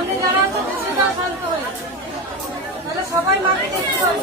সামনে যারা আছে বেশি শান্ত হয়ে। তাহলে সবাই মাকে দেখতে হবে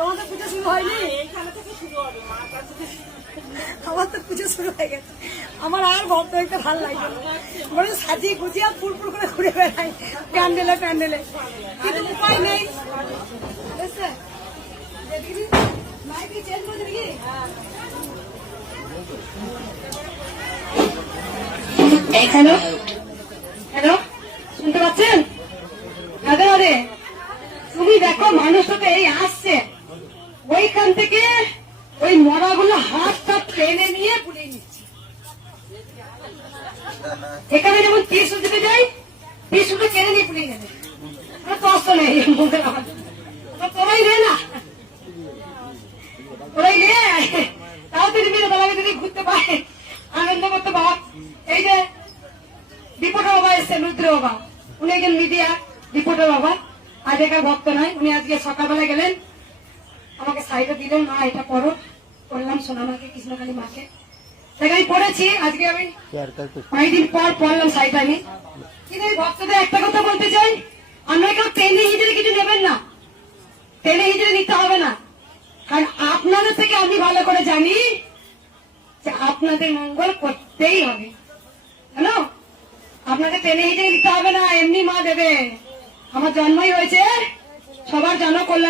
তোমাদের পুজো শুরু হয়নি? আমার তো পুজো শুরু হয়ে গেছে। আমার আর ভক্ত দেখতে ভালো লাগে বলে সাজিয়ে গুজিয়ে ফুল ফুল করে ঘুরে বেড়াই। প্যান্ডেলে প্যান্ডেলে। কিন্তু উপায় নেই। Hello hello? শুনতে পাচ্ছেন? রাধে রাধে তুমি দেখো মানুষটা তো এই আসছে। ওইখান থেকে ওই মরাগুলো হাতটা টেনে নিয়ে পুড়িয়ে নিচ্ছে। এখানে যেমন ত্রিশুল দিতে যাই, ত্রিশুলটা টেনে নিয়ে পুড়িয়ে আর কষ্ট নেই তোরাই রে না। তোরাই রে তাও তিনি মেরে বেলাকে যদি ঘুরতে পারে। আনন্দ করতে পার। এই যে রিপোর্টার বাবা এসছে, রুদ্র বাবা। উনি একজন মিডিয়া রিপোর্টার বাবা। আগেকার ভক্ত নয়। উনি আজকে সকালবেলা গেলেন। আমাকে সাইডে দিলেন, মা, এটা পড়ো পড়লাম সোনামাকে কৃষ্ণকালী মাকে। তাই আমি পড়েছি, আজকে আমি কয়েকদিন পর পড়লাম সাইডে আমি। কিন্তু এই ভক্তদের একটা কথা বলতে চাই? আমরা কেউ টেনে হিজড়ে কিছু নেবেন না। টেনে হিজড়ে নিতে হবে না। কারণ আপনাদের থেকে আমি ভালো করে জানি যে আপনাদের মঙ্গল করতেই হবে। হ্যালো আপনাকে টেনে হিজড়ে নিতে হবে না, এমনি মা দেবে। আমার জন্মই হয়েছে, সবার জন্য কল্যাণ